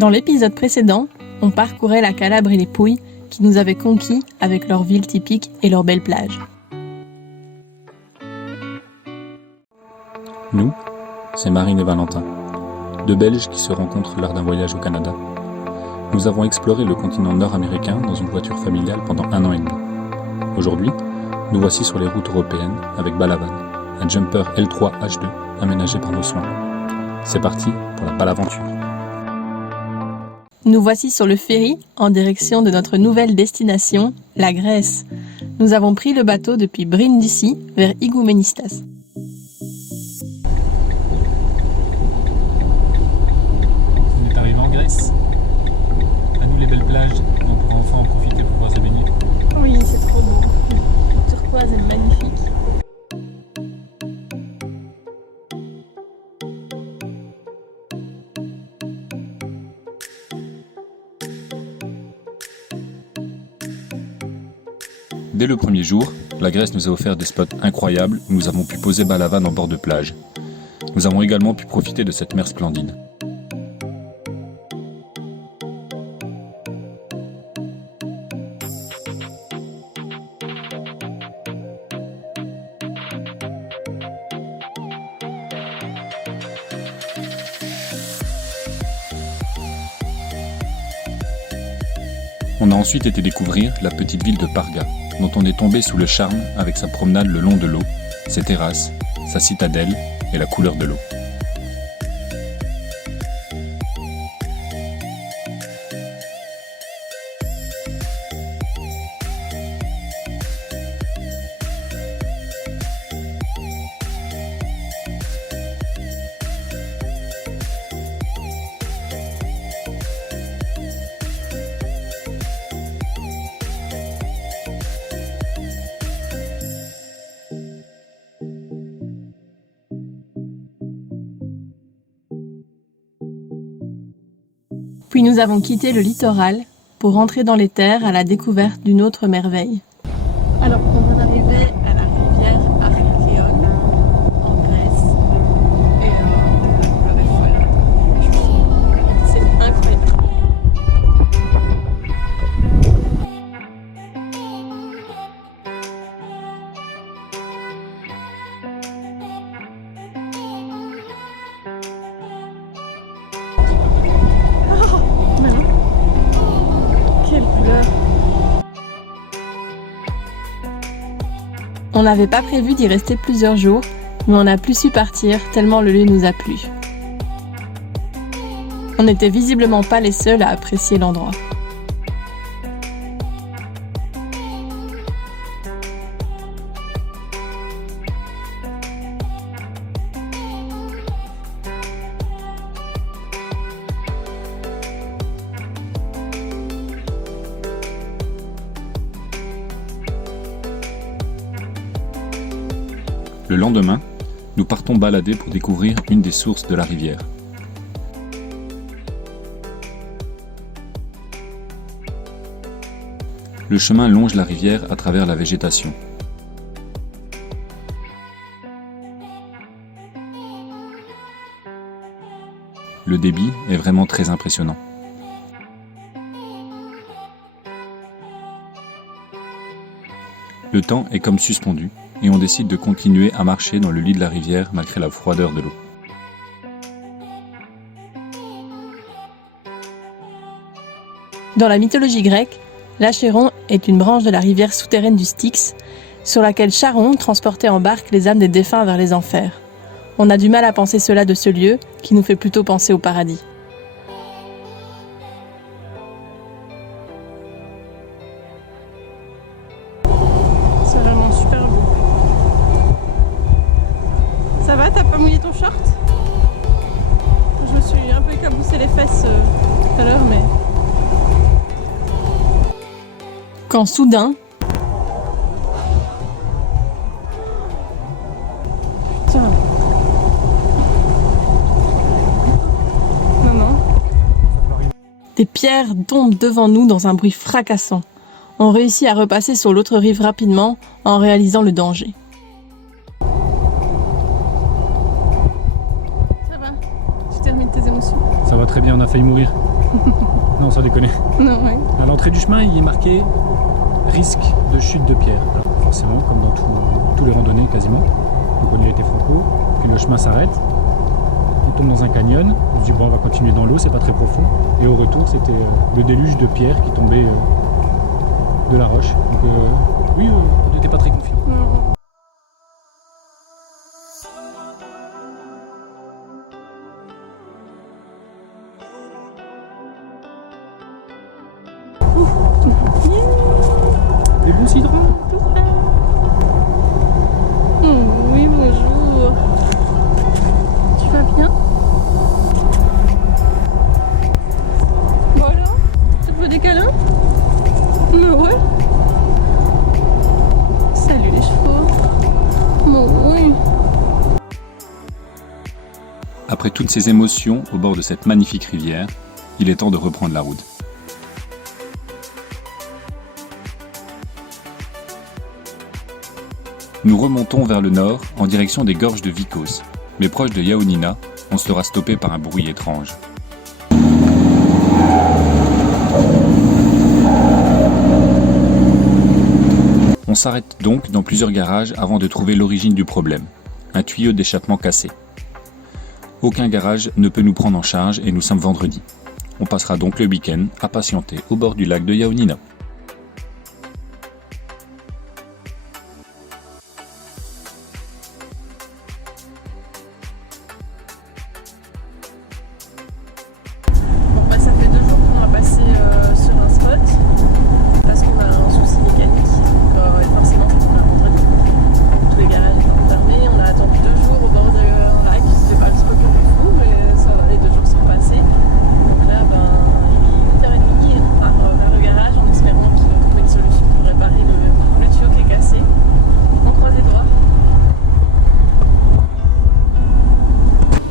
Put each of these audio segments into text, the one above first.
Dans l'épisode précédent, on parcourait la Calabre et les Pouilles qui nous avaient conquis avec leurs villes typiques et leurs belles plages. Nous, c'est Marine et Valentin, deux Belges qui se rencontrent lors d'un voyage au Canada. Nous avons exploré le continent nord-américain dans une voiture familiale pendant 1 an et demi. Aujourd'hui, nous voici sur les routes européennes avec Balavan, un jumper L3 H2 aménagé par nos soins. C'est parti pour la Balaventure. Nous voici sur le ferry en direction de notre nouvelle destination, la Grèce. Nous avons pris le bateau depuis Brindisi vers Igouménistas. On est arrivé en Grèce. À nous les belles plages, on pourra enfin en profiter pour pouvoir se baigner. Oui, c'est trop beau. La turquoise est magnifique. Dès le premier jour, la Grèce nous a offert des spots incroyables où nous avons pu poser Balavan en bord de plage. Nous avons également pu profiter de cette mer splendide. On a ensuite été découvrir la petite ville de Parga, dont on est tombé sous le charme avec sa promenade le long de l'eau, ses terrasses, sa citadelle et la couleur de l'eau. Puis nous avons quitté le littoral pour rentrer dans les terres à la découverte d'une autre merveille. Alors, on vient d'arriver à la rivière Archeon, en Grèce. Et la couleur est folle. C'est incroyable. Quelle couleur! On n'avait pas prévu d'y rester plusieurs jours, mais on a plus su partir tellement le lieu nous a plu. On n'était visiblement pas les seuls à apprécier l'endroit. Le lendemain, nous partons balader pour découvrir une des sources de la rivière. Le chemin longe la rivière à travers la végétation. Le débit est vraiment très impressionnant. Le temps est comme suspendu et on décide de continuer à marcher dans le lit de la rivière malgré la froideur de l'eau. Dans la mythologie grecque, l'Achéron est une branche de la rivière souterraine du Styx, sur laquelle Charon transportait en barque les âmes des défunts vers les enfers. On a du mal à penser cela de ce lieu, qui nous fait plutôt penser au paradis. C'est vraiment super beau. Ça va, t'as pas mouillé ton short? Je me suis un peu éclaboussé les fesses tout à l'heure, mais... Quand soudain... Tiens. Non. Des pierres tombent devant nous dans un bruit fracassant. On réussit à repasser sur l'autre rive rapidement en réalisant le danger. Ça va? Tu termines tes émotions? Ça va très bien, on a failli mourir. Non, sans déconner. Non, ouais. À l'entrée du chemin, il est marqué risque de chute de pierre. Alors, forcément, comme dans tous les randonnées quasiment. Donc on y a été franco, puis le chemin s'arrête. On tombe dans un canyon, on se dit bon, on va continuer dans l'eau, c'est pas très profond. Et au retour, c'était le déluge de pierres qui tombait de la roche. Donc oui, on n'était pas très confiants. Des bons citrons. Oui, bonjour. Tu vas bien? Bon alors, tu te veux des câlins? Mais ouais. Salut les chevaux. Bon, oui. Après toutes ces émotions au bord de cette magnifique rivière, il est temps de reprendre la route. Nous remontons vers le nord en direction des gorges de Vikos, mais proche de Yaunina, on sera stoppé par un bruit étrange. On s'arrête donc dans plusieurs garages avant de trouver l'origine du problème, un tuyau d'échappement cassé. Aucun garage ne peut nous prendre en charge et nous sommes vendredi. On passera donc le week-end à patienter au bord du lac de Yaunina. Ça fait 2 jours qu'on a passé sur un spot parce qu'on a un souci mécanique. Donc, forcément, on a vendredi. Tous les garages étaient fermés. On a attendu 2 jours au bord d'un lac. C'était pas le spot le plus fou, mais ça va, les 2 jours sont passés. Donc là, il est 8h30 et on part vers le garage en espérant qu'ils vont trouver une solution pour réparer le tuyau qui est cassé. On croise les doigts.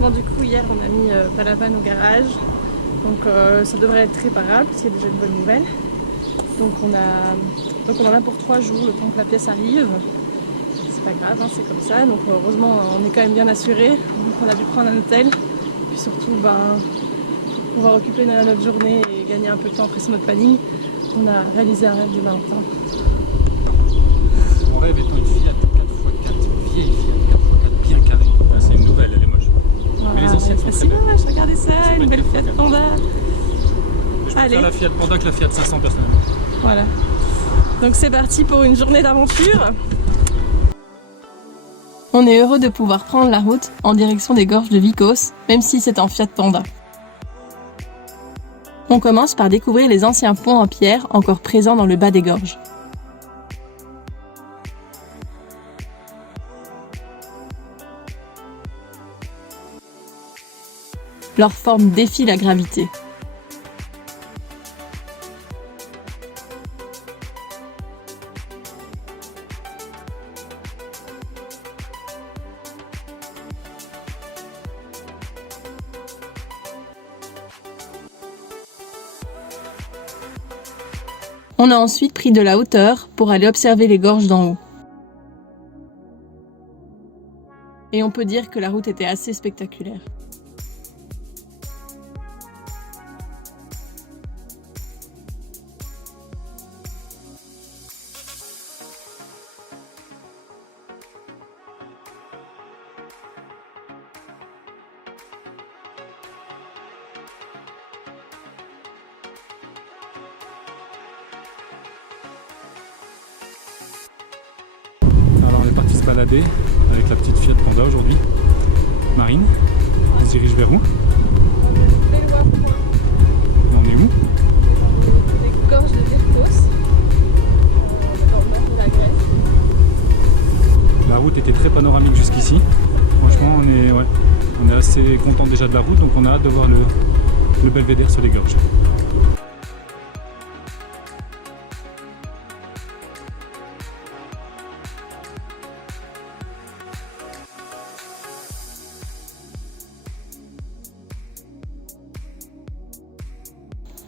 Bon, du coup, hier, on a mis Palavan au garage. Donc ça devrait être réparable, c'est déjà une bonne nouvelle. Donc on en a pour 3 jours, le temps que la pièce arrive. C'est pas grave, hein, c'est comme ça. Donc heureusement on est quand même bien assuré. Donc on a dû prendre un hôtel. Puis surtout on va occuper notre journée et gagner un peu de temps après notre planning. On a réalisé un rêve de Valentin. Mon rêve étant une Fiat 4x4, une vieille Fiat 4x4 bien carrée. Ah, c'est une nouvelle, elle est moche. Mais les anciennes sont très belles. Regardez ça, une belle Fiat Panda. Je préfère la Fiat Panda que la Fiat 500 personnellement. Voilà. Donc c'est parti pour une journée d'aventure. On est heureux de pouvoir prendre la route en direction des gorges de Vikos, même si c'est en Fiat Panda. On commence par découvrir les anciens ponts en pierre encore présents dans le bas des gorges. Leur forme défie la gravité. On a ensuite pris de la hauteur pour aller observer les gorges d'en haut. Et on peut dire que la route était assez spectaculaire. Alors on est parti se balader avec la petite Fiat Panda aujourd'hui. Marine, on se dirige vers où? On est où? Les gorges de Vikos, dans le nord de la Grèce. La route était très panoramique jusqu'ici. Franchement, on est assez content déjà de la route, donc on a hâte de voir le belvédère sur les gorges.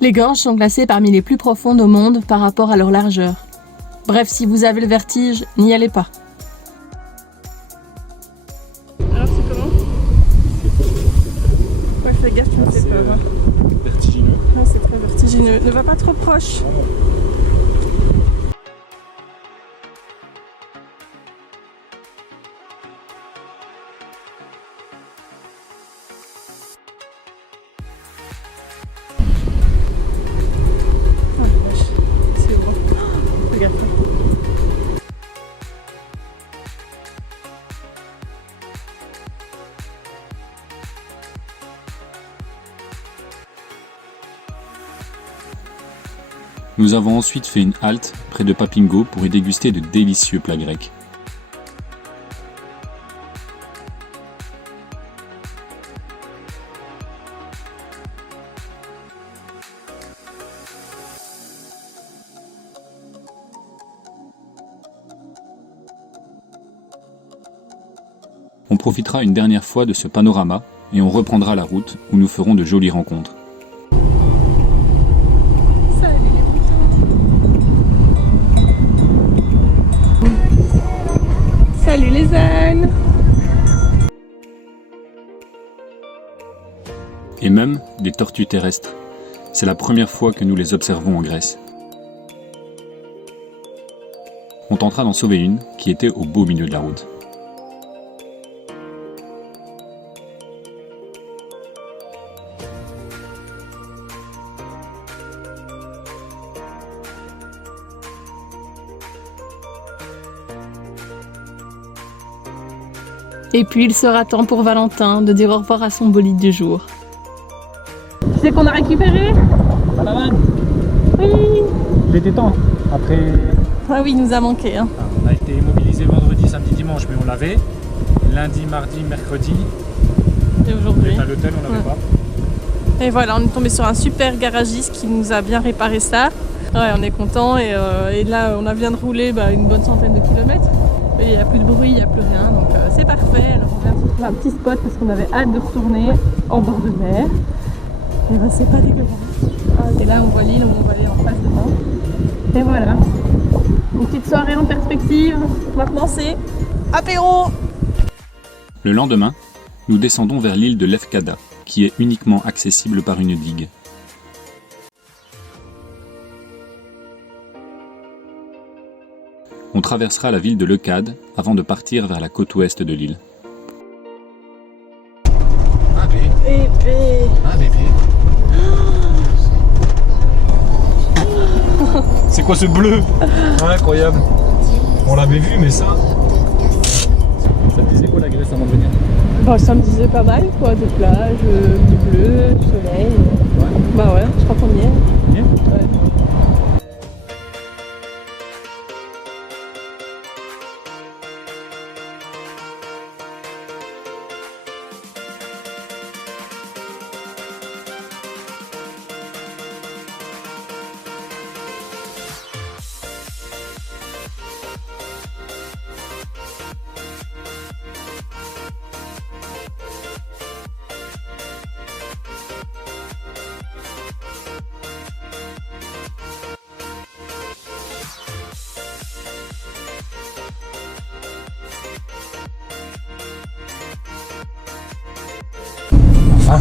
Les gorges sont classées parmi les plus profondes au monde par rapport à leur largeur. Bref, si vous avez le vertige, n'y allez pas. Alors c'est comment? Ouais, fais gaffe, tu me fais peur. Vertigineux. Ouais, dis ne va pas trop proche. Nous avons ensuite fait une halte près de Papingo pour y déguster de délicieux plats grecs. On profitera une dernière fois de ce panorama et on reprendra la route où nous ferons de jolies rencontres. Salut les ânes! Et même des tortues terrestres. C'est la première fois que nous les observons en Grèce. On tentera d'en sauver une qui était au beau milieu de la route. Et puis il sera temps pour Valentin de dire au revoir à son bolide du jour. Tu sais qu'on a récupéré? Balaman. Oui. Il était temps. Après, Ah oui, il nous a manqué. Hein. on a été immobilisé vendredi, samedi, dimanche, mais on l'avait. Lundi, mardi, mercredi. Et aujourd'hui. À l'hôtel, on n'avait pas. Et voilà, on est tombé sur un super garagiste qui nous a bien réparé ça. Ouais, on est content et là on vient de rouler une bonne centaine de kilomètres. Il n'y a plus de bruit, il n'y a plus rien, donc c'est parfait. Alors on vient de trouver un petit spot parce qu'on avait hâte de retourner en bord de mer. Et c'est pas dégueulasse. Et là on voit l'île, on voit l'île en face devant. Et voilà. Une petite soirée en perspective. Maintenant c'est apéro. Le lendemain, nous descendons vers l'île de Lefkada, qui est uniquement accessible par une digue. On traversera la ville de Leucade avant de partir vers la côte ouest de l'île. Un bébé. Un bébé. C'est quoi ce bleu? Incroyable. On l'avait vu, mais ça. Ça te disait quoi la Grèce avant de venir? Ça me disait pas mal quoi, de plage, du bleu, du soleil. Ouais. Bah ouais, je crois qu'on y est. Bien. Ouais. Ah.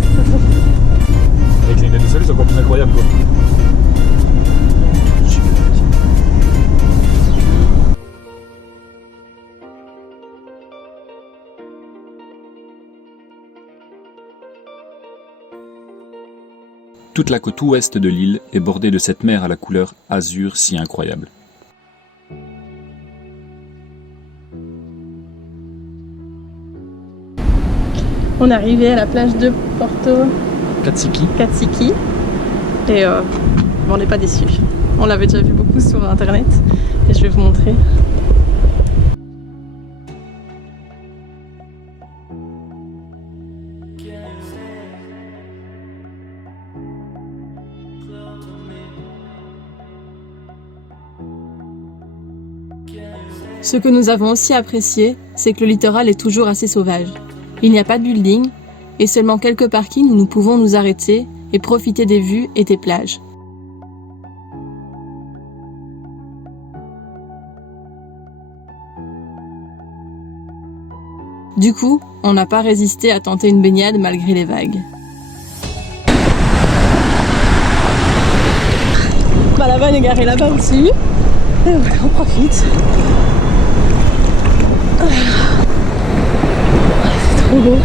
Avec les lunettes de soleil, c'est encore plus incroyable quoi. Toute la côte ouest de l'île est bordée de cette mer à la couleur azur si incroyable. On est arrivé à la plage de Porto Katsiki. et on n'est pas déçus. On l'avait déjà vu beaucoup sur internet et je vais vous montrer. Ce que nous avons aussi apprécié, c'est que le littoral est toujours assez sauvage. Il n'y a pas de building et seulement quelques parkings où nous pouvons nous arrêter et profiter des vues et des plages. Du coup, on n'a pas résisté à tenter une baignade malgré les vagues. caravane est garée là-bas aussi. Et voilà, on profite. C'est trop beau.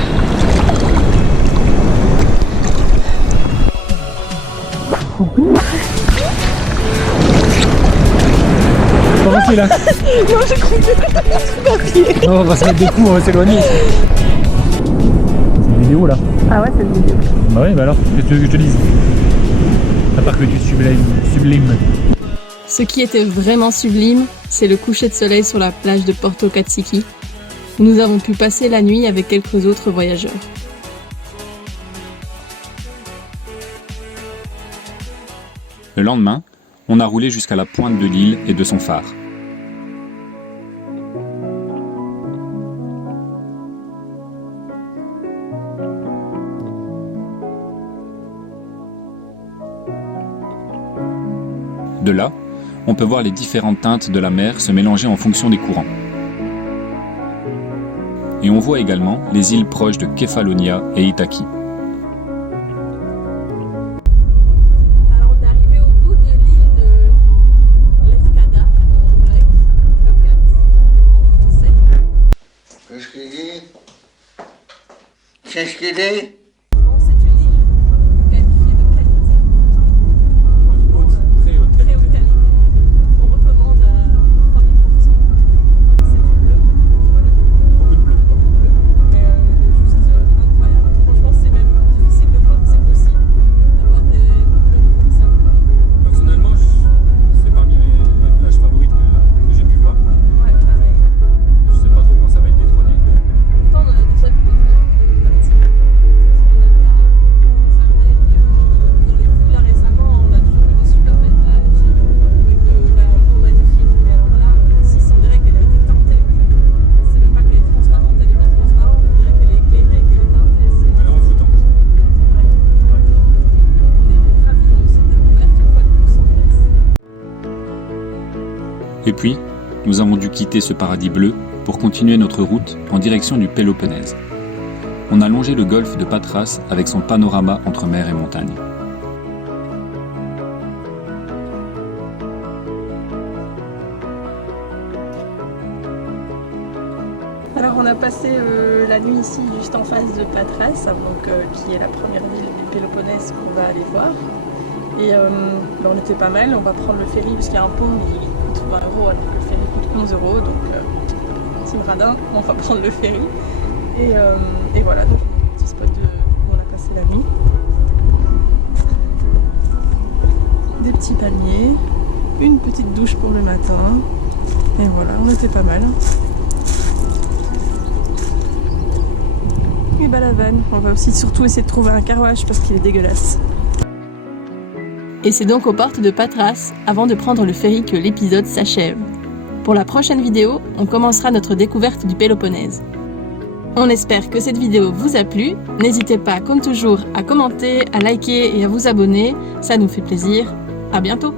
Pas facile là. Non, j'ai cru que c'était un papier. Non, on va se mettre des coups, on va s'éloigner. C'est une vidéo là. Ah ouais, c'est une vidéo. Bah ouais, bah alors, qu'est-ce que tu veux que je te dise? À part que tu sublimes. Ce qui était vraiment sublime, c'est le coucher de soleil sur la plage de Porto Katsiki, où nous avons pu passer la nuit avec quelques autres voyageurs. Le lendemain, on a roulé jusqu'à la pointe de l'île et de son phare. De là, on peut voir les différentes teintes de la mer se mélanger en fonction des courants. Et on voit également les îles proches de Kefalonia et Itaki. Alors on est arrivé au bout de l'île de Lefkada en grec, Leucate en français. Qu'est-ce qu'il dit? Qu'est-ce qu'il dit? Bon, c'est une île qualifiée de qualité. Très haute Très haute qualité. On recommande à 3000%. C'est du bleu. Beaucoup de bleu. Mais juste incroyable. Franchement, c'est même difficile de croire que c'est possible d'avoir des bleus comme ça. Personnellement, c'est parmi les plages favorites que j'ai pu voir. Ouais, pareil. Je sais pas trop quand ça va être détrôné. Pourtant, on en a déjà vu d'autres parties. On a bien Sardaigne, dans les villes là récemment, on a toujours eu des super belles plages avec de l'eau magnifique. Mais alors là, ici, on dirait qu'elle a été teintée en fait. C'est même pas qu'elle est transparente, elle est pas transparente, on dirait qu'elle est éclairée, qu'elle est teintée. C'est Elle est envoûtante. ouais. On est ravis de cette découverte une fois de plus en Grèce. Et puis, nous avons dû quitter ce paradis bleu pour continuer notre route en direction du Péloponnèse. On a longé le golfe de Patras avec son panorama entre mer et montagne. Alors on a passé la nuit ici juste en face de Patras, donc, qui est la première ville du Péloponnèse qu'on va aller voir. Et on était pas mal, on va prendre le ferry parce qu'il y a un pont mais il coûte 20 € alors que le ferry coûte 11 €, donc team radin, on va prendre le ferry. Et voilà, donc un petit spot où on a passé la nuit. Des petits palmiers, une petite douche pour le matin, et voilà, on était pas mal. Et bah la vanne, on va aussi surtout essayer de trouver un car wash parce qu'il est dégueulasse. Et c'est donc aux portes de Patras, avant de prendre le ferry, que l'épisode s'achève. Pour la prochaine vidéo, on commencera notre découverte du Péloponnèse. On espère que cette vidéo vous a plu. N'hésitez pas, comme toujours, à commenter, à liker et à vous abonner. Ça nous fait plaisir. À bientôt!